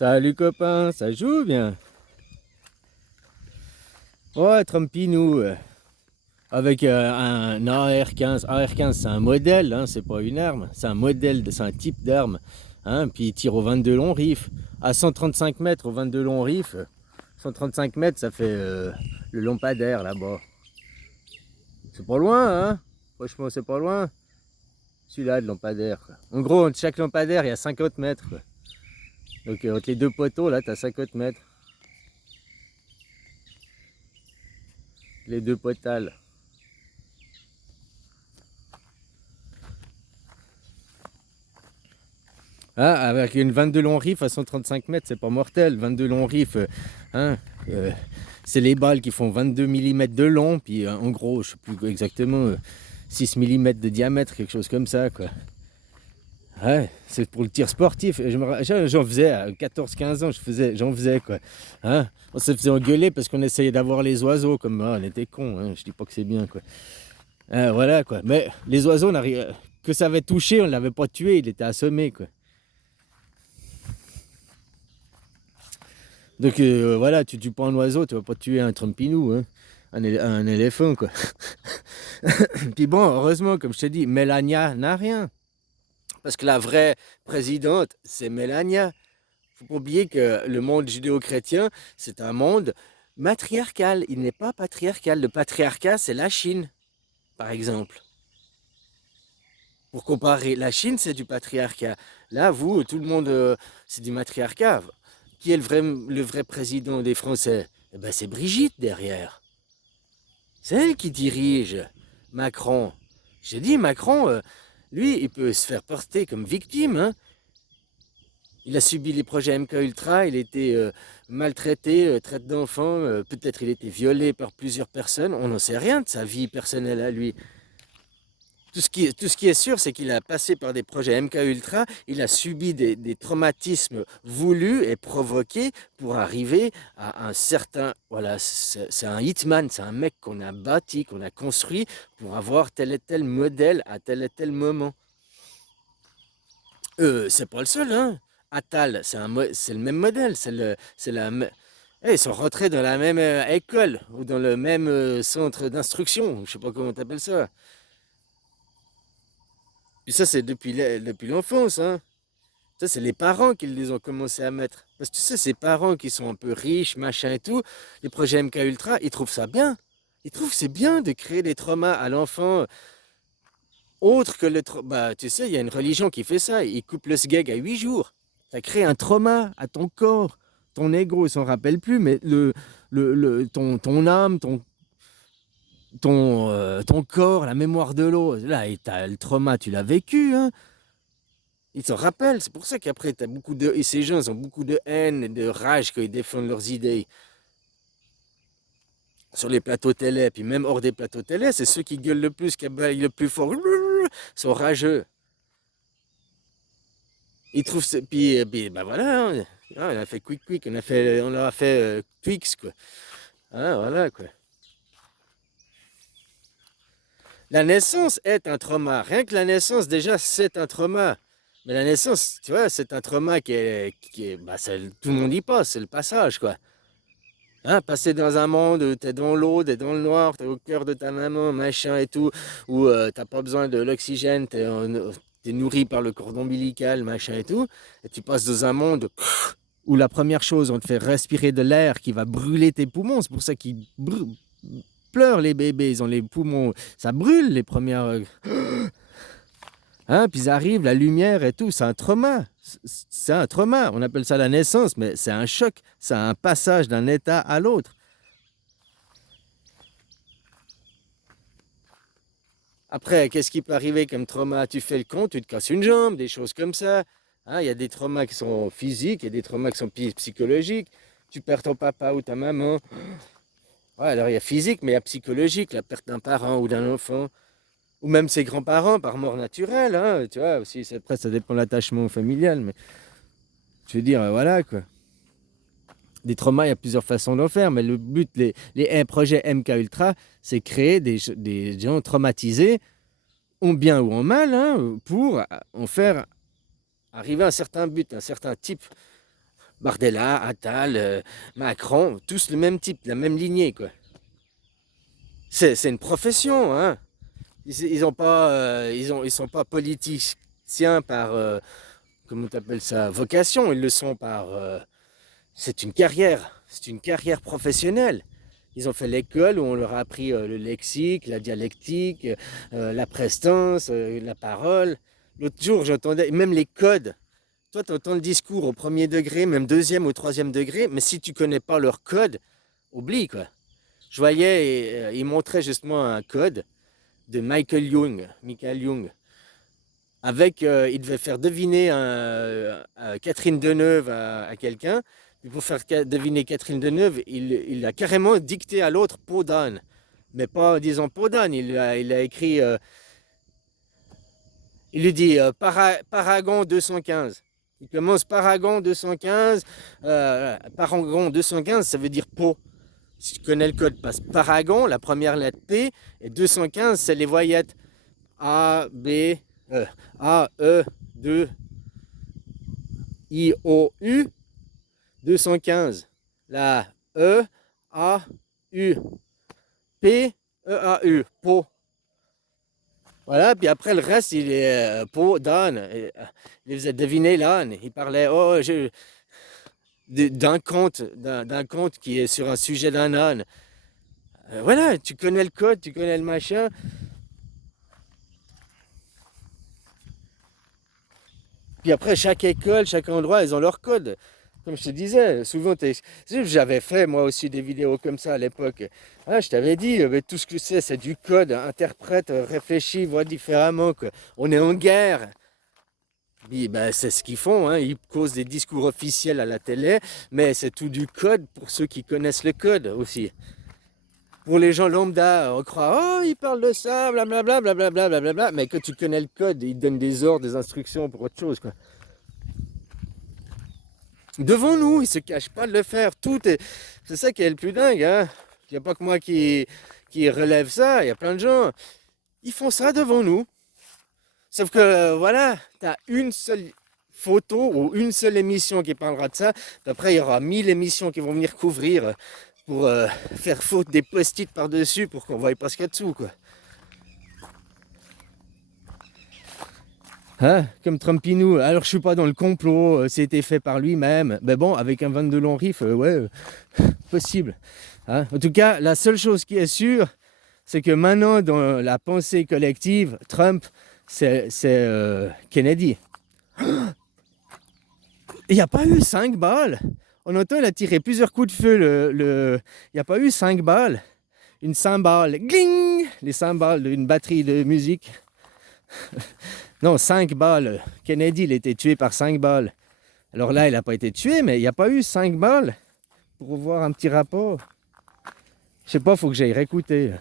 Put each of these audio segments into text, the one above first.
Salut copain, ça joue bien? Ouais, Trumpinou, avec un AR-15. AR-15, c'est un modèle, hein, c'est pas une arme. C'est un modèle, c'est un type d'arme. Hein, puis il tire au 22 long rifle. À 135 mètres au 22 long rifle. 135 mètres, ça fait le lampadaire là-bas. C'est pas loin, hein? Franchement, c'est pas loin. Celui-là de lampadaire, quoi. En gros, entre chaque lampadaire, il y a 50 mètres, quoi. Donc entre les deux poteaux, là, t'as 50 mètres. Les deux potales. Hein, avec une 22 long riff à 135 mètres, c'est pas mortel. 22 long riff, hein, euh, c'est les balles qui font 22 mm de long, puis en gros, je sais plus exactement, 6 mm de diamètre, quelque chose comme ça, quoi. Ouais, c'est pour le tir sportif. J'en faisais à 14-15 ans, j'en faisais, quoi. Hein, on se faisait engueuler parce qu'on essayait d'avoir les oiseaux, comme on était cons, hein, je dis pas que c'est bien, quoi. Voilà, quoi. Mais les oiseaux, que ça avait touché, on l'avait pas tué, il était assommé, quoi. Donc voilà, tu tues pas un oiseau, tu vas pas tuer un trompinou, hein, un éléphant, quoi. Puis bon, heureusement, comme je t'ai dit, Melania n'a rien. Parce que la vraie présidente, c'est Melania. Faut pas oublier que le monde judéo-chrétien, c'est un monde matriarcal. Il n'est pas patriarcal. Le patriarcat, c'est la Chine, par exemple. Pour comparer, la Chine, c'est du patriarcat. Là, vous, tout le monde, c'est du matriarcat. Qui est le vrai président des Français? Eh ben, c'est Brigitte derrière. C'est elle qui dirige Macron. J'ai dit, Macron, lui, il peut se faire porter comme victime. Hein. Il a subi les projets MK Ultra, il a été maltraité, traite d'enfant, peut-être il a été violé par plusieurs personnes. On n'en sait rien de sa vie personnelle à lui. Tout ce qui est sûr, c'est qu'il a passé par des projets MK Ultra, il a subi des traumatismes voulus et provoqués pour arriver à un certain... Voilà, c'est un hitman, c'est un mec qu'on a bâti, qu'on a construit pour avoir tel et tel modèle à tel et tel moment. C'est pas le seul, hein. Attal, c'est le même modèle, ils sont rentrés dans la même école ou dans le même centre d'instruction, je sais pas comment t'appelles ça. Puis ça, c'est depuis l'enfance, hein. Ça, c'est les parents qui les ont commencé à mettre. Parce que tu sais, ces parents qui sont un peu riches, machin et tout, les projets MK Ultra, ils trouvent ça bien. Ils trouvent que c'est bien de créer des traumas à l'enfant, autre que Bah, tu sais, il y a une religion qui fait ça. Ils coupent le sgeg à 8 jours. Ça crée un trauma à ton corps. Ton ego, il s'en rappelle plus, mais ton âme, ton corps, la mémoire de l'eau, là, et le trauma, tu l'as vécu, hein. Ils s'en rappellent, c'est pour ça qu'après, et ces gens ont beaucoup de haine et de rage quand ils défendent leurs idées sur les plateaux télé, puis même hors des plateaux télé, c'est ceux qui gueulent le plus, qui abaillent le plus fort, sont rageux. Ils trouvent, puis bah voilà, hein. Ah, on a fait quick quick, on a fait Twix, quoi. Ah, voilà, quoi. La naissance est un trauma. Rien que la naissance, déjà, c'est un trauma. Mais la naissance, tu vois, c'est un trauma bah, tout le monde y passe, c'est le passage, quoi. Hein, passer dans un monde où t'es dans l'eau, t'es dans le noir, t'es au cœur de ta maman, machin et tout, où t'as pas besoin de l'oxygène, t'es nourri par le cordon ombilical, machin et tout, et tu passes dans un monde où la première chose, on te fait respirer de l'air qui va brûler tes poumons, c'est pour ça qu'ils pleurent les bébés, ils ont les poumons, ça brûle les premières... Hein, puis ils arrivent, la lumière et tout, c'est un trauma. C'est un trauma, on appelle ça la naissance, mais c'est un choc, c'est un passage d'un état à l'autre. Après, qu'est-ce qui peut arriver comme trauma? Tu fais le con, tu te casses une jambe, des choses comme ça. Hein, il y a des traumas qui sont physiques et des traumas qui sont psychologiques. Tu perds ton papa ou ta maman. Ouais, alors il y a physique, mais il y a psychologique, la perte d'un parent ou d'un enfant. Ou même ses grands-parents par mort naturelle, hein, tu vois, aussi, après ça dépend de l'attachement familial, mais je veux dire, voilà quoi. Des traumas, il y a plusieurs façons d'en faire, mais le but, les projets MK Ultra, c'est créer des gens traumatisés, en bien ou en mal, hein, pour en faire arriver à un certain but, un certain type Bardella, Attal, Macron, tous le même type, la même lignée, quoi. C'est une profession, hein. Ils ont pas, ils sont pas politiciens par, comment t'appelles ça, vocation. Ils le sont par, c'est une carrière professionnelle. Ils ont fait l'école où on leur a appris le lexique, la dialectique, la prestance, la parole. L'autre jour, j'entendais même les codes. Toi, tu entends le discours au premier degré, même deuxième ou troisième degré, mais si tu connais pas leur code, oublie quoi. Je voyais, il montrait justement un code de Michael Young, avec, il devait faire deviner Catherine Deneuve à quelqu'un. Puis pour faire deviner Catherine Deneuve, il a carrément dicté à l'autre peau d'âne. Mais pas en disant peau d'âne, il a écrit, il lui dit Paragon 215. Il commence Paragon 215. Paragon 215, ça veut dire peau. Si tu connais le code, passe Paragon, la première lettre P, et 215, c'est les voyettes A, B, A, E, 2, I, O, U, 215. La E, A, U, P, E, A, U, peau. Voilà, puis après le reste, il est peau d'âne. Il faisait deviner l'âne. Il parlait, d'un conte qui est sur un sujet d'un âne. Voilà, tu connais le code, tu connais le machin. Puis après, chaque école, chaque endroit, ils ont leur code. Comme je te disais, souvent, j'avais fait moi aussi des vidéos comme ça à l'époque. Ah, je t'avais dit, tout ce que c'est du code. Interprète, réfléchis, vois différemment. Quoi. On est en guerre. Puis, ben, c'est ce qu'ils font. Hein. Ils causent des discours officiels à la télé, mais c'est tout du code pour ceux qui connaissent le code aussi. Pour les gens lambda, on croit, oh, ils parlent de ça, blablabla, blablabla, blablabla. Mais quand tu connais le code, ils te donnent des ordres, des instructions pour autre chose. Quoi. Devant nous, ils se cachent pas de le faire. C'est ça qui est le plus dingue. Hein. Il n'y a pas que moi qui relève ça. Il y a plein de gens. Ils font ça devant nous. Sauf que voilà, tu as une seule photo ou une seule émission qui parlera de ça. Après, il y aura 1000 émissions qui vont venir couvrir pour faire faute des post-it par-dessus pour qu'on ne voie pas ce qu'il y a dessous. Quoi. Hein, comme Trumpinou. Alors, je suis pas dans le complot, c'était fait par lui-même. Mais bon, avec un 22 long riff, ouais, possible. Hein. En tout cas, la seule chose qui est sûre, c'est que maintenant, dans la pensée collective, Trump, c'est Kennedy. Il n'y a pas eu 5 balles. On entend, il a tiré plusieurs coups de feu. Il n'y a pas eu 5 balles. Une cymbale, gling, les cymbales d'une batterie de musique. Non, 5 balles. Kennedy, il a été tué par 5 balles. Alors là, il n'a pas été tué, mais il n'y a pas eu 5 balles pour voir un petit rapport. Je sais pas, il faut que j'aille réécouter.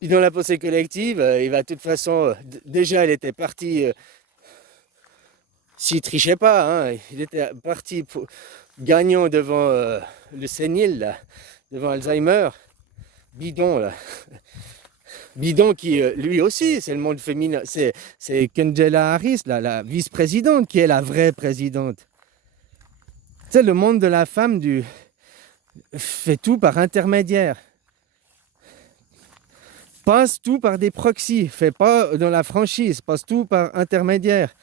Puis dans la pensée collective, il va de toute façon... déjà, il était parti... s'il trichait pas, hein, il était parti gagnant devant le sénile, là, devant Alzheimer. Bidon, là. Bidon qui, lui aussi, c'est le monde féminin. C'est Kamala Harris, la vice-présidente, qui est la vraie présidente. Tu sais, le monde de la femme fait tout par intermédiaire. Passe tout par des proxys. Fait pas dans la franchise. Passe tout par intermédiaire.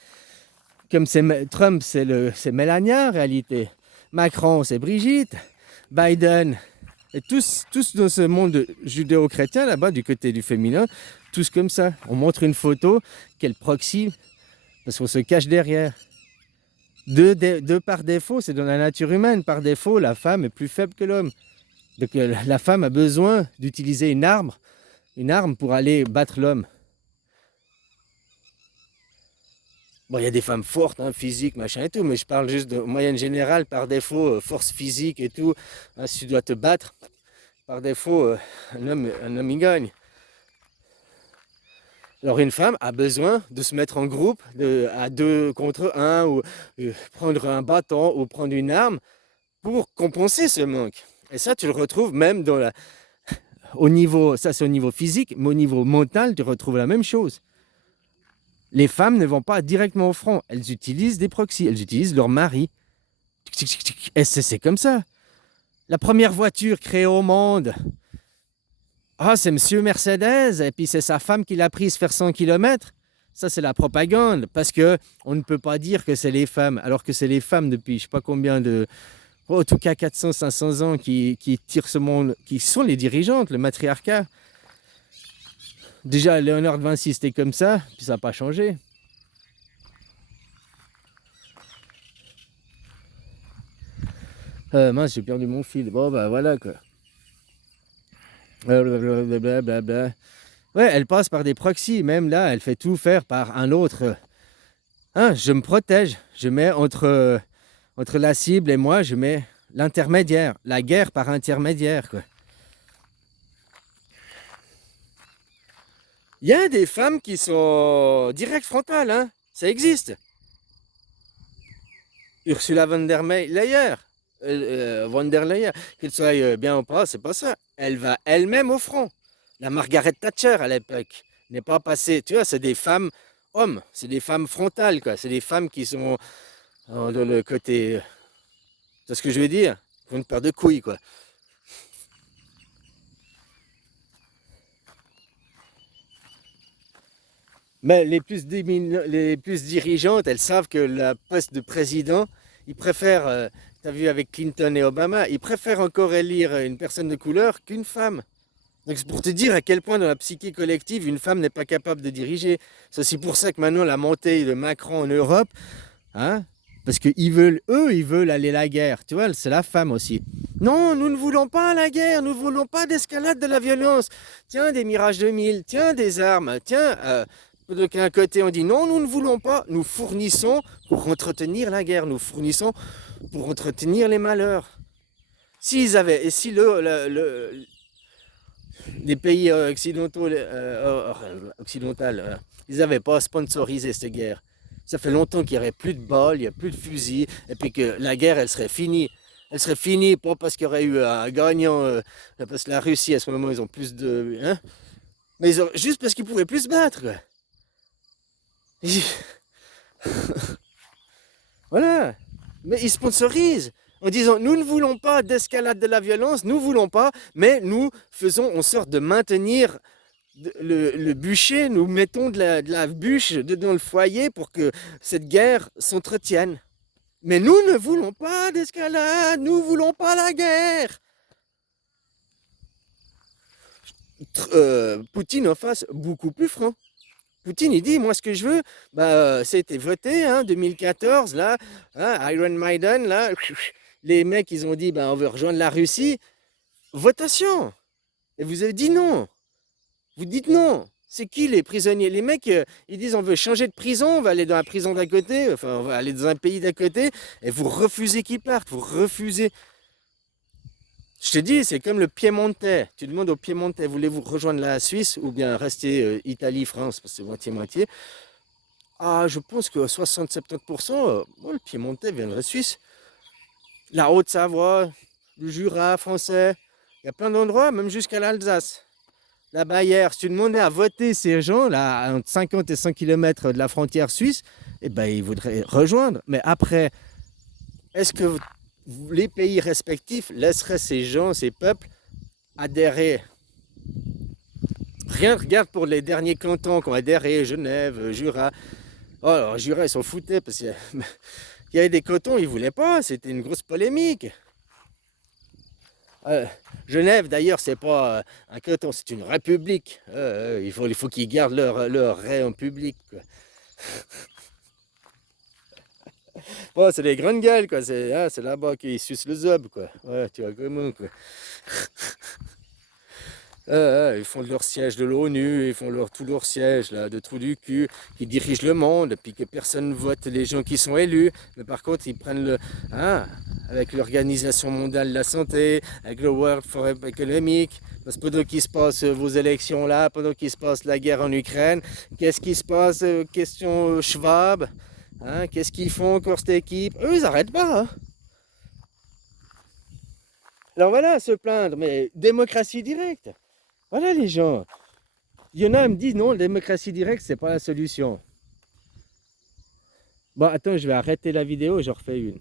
Comme Trump, c'est Melania en réalité. Macron, c'est Brigitte. Biden. Et tous dans ce monde judéo-chrétien, là-bas, du côté du féminin, tous comme ça. On montre une photo, quel proxy, parce qu'on se cache derrière. De par défaut, c'est dans la nature humaine. Par défaut, la femme est plus faible que l'homme. Donc la femme a besoin d'utiliser une arme pour aller battre l'homme. Bon, il y a des femmes fortes, hein, physiques, machin et tout, mais je parle juste de moyenne générale, par défaut, force physique et tout. Hein, si tu dois te battre, par défaut, un homme il gagne. Alors une femme a besoin de se mettre en groupe, à 2 contre 1, ou prendre un bâton, ou prendre une arme, pour compenser ce manque. Et ça, tu le retrouves même au niveau, ça c'est au niveau physique, mais au niveau mental, tu retrouves la même chose. Les femmes ne vont pas directement au front. Elles utilisent des proxys. Elles utilisent leur mari. Et c'est comme ça. La première voiture créée au monde. Ah, c'est Monsieur Mercedes. Et puis c'est sa femme qui l'a prise faire 100 km. Ça, c'est la propagande. Parce que on ne peut pas dire que c'est les femmes. Alors que c'est les femmes depuis je ne sais pas combien de... en tout cas 400, 500 ans qui tirent ce monde, qui sont les dirigeantes, le matriarcat. Déjà, Léonard de Vinci, c'était comme ça, puis ça n'a pas changé. Mince, j'ai perdu mon fil. Bon, bah voilà quoi. Blablabla. Ouais, elle passe par des proxys. Même là, elle fait tout faire par un autre. Hein, je me protège. Je mets entre la cible et moi, je mets l'intermédiaire. La guerre par intermédiaire, quoi. Il y a des femmes qui sont direct frontales, hein. Ça existe. Ursula von der Leyen, qu'elle soit bien ou pas, c'est pas ça. Elle va elle-même au front. La Margaret Thatcher à l'époque n'est pas passée. Tu vois, c'est des femmes hommes, c'est des femmes frontales, quoi. C'est des femmes qui sont dans le côté. C'est ce que je veux dire? Qui ont une paire de couilles, quoi. Mais les plus dirigeantes, elles savent que la poste de président, ils préfèrent, tu as vu avec Clinton et Obama, ils préfèrent encore élire une personne de couleur qu'une femme. Donc c'est pour te dire à quel point dans la psyché collective, une femme n'est pas capable de diriger. C'est aussi pour ça que maintenant la montée de Macron en Europe, hein, parce eux, ils veulent aller à la guerre. Tu vois, c'est la femme aussi. Non, nous ne voulons pas la guerre, nous ne voulons pas d'escalade de la violence. Tiens, des Mirage 2000, tiens, des armes, tiens. D'un côté, on dit non, nous ne voulons pas, nous fournissons pour entretenir la guerre, nous fournissons pour entretenir les malheurs. S'ils avaient, et si les pays occidentaux, ils n'avaient pas sponsorisé cette guerre, ça fait longtemps qu'il n'y aurait plus de balles, il n'y a plus de fusils, et puis que la guerre, elle serait finie. Elle serait finie, pas parce qu'il y aurait eu un gagnant, parce que la Russie, à ce moment, ils ont plus de... Hein, mais juste parce qu'ils ne pouvaient plus se battre, quoi. Voilà. Mais ils sponsorisent en disant nous ne voulons pas d'escalade de la violence, nous ne voulons pas, mais nous faisons en sorte de maintenir le bûcher, nous mettons de la bûche dans le foyer pour que cette guerre s'entretienne. Mais nous ne voulons pas d'escalade, nous ne voulons pas la guerre. Poutine en face, beaucoup plus franc. Poutine, il dit, moi, ce que je veux, bah, c'était voté, hein, 2014, là, hein, Iron Maiden, là, les mecs, ils ont dit, bah, on veut rejoindre la Russie. Votation. Et vous avez dit non. Vous dites non. C'est qui les prisonniers? Les mecs, ils disent, on veut changer de prison, on va aller dans la prison d'à côté, enfin, on va aller dans un pays d'à côté, et vous refusez qu'ils partent, vous refusez. Je te dis, c'est comme le Piémontais. Tu demandes au Piémontais, voulez-vous rejoindre la Suisse ou bien rester Italie, France, parce que c'est moitié-moitié. Ah, je pense que 60-70%, le Piémontais viendrait de Suisse. La Haute-Savoie, le Jura français, il y a plein d'endroits, même jusqu'à l'Alsace. La Bavière, si tu demandais à voter ces gens, là, entre 50 et 100 km de la frontière suisse, eh ben, ils voudraient rejoindre. Mais après, est-ce que les pays respectifs laisseraient ces gens, ces peuples, adhérer? Regarde pour les derniers cantons qui ont adhéré, Genève, Jura. Oh, alors, Jura, ils s'en foutaient parce qu'il y avait des cantons, ils ne voulaient pas, c'était une grosse polémique. Genève, d'ailleurs, c'est pas un canton, c'est une république. Il faut qu'ils gardent leur rayon public, quoi. Bon, c'est des grandes gueules, quoi. C'est là-bas qu'ils sucent le zob, quoi. Ouais, tu vois comment, quoi. Ils font leur siège de l'ONU, ils font tout leur siège là, de trou du cul, qui dirigent le monde, puis que personne ne vote les gens qui sont élus. Mais par contre, ils prennent avec l'Organisation mondiale de la santé, avec le World Forum Economic, parce que pendant qu'il se passe vos élections là, pendant qu'il se passe la guerre en Ukraine, qu'est-ce qui se passe? Question Schwab, hein, qu'est-ce qu'ils font encore cette équipe? Eux, ils n'arrêtent pas, hein. Alors voilà, se plaindre, mais démocratie directe. Voilà les gens. Il y en a qui me disent non, la démocratie directe, c'est pas la solution. Bon, attends, je vais arrêter la vidéo et je refais une.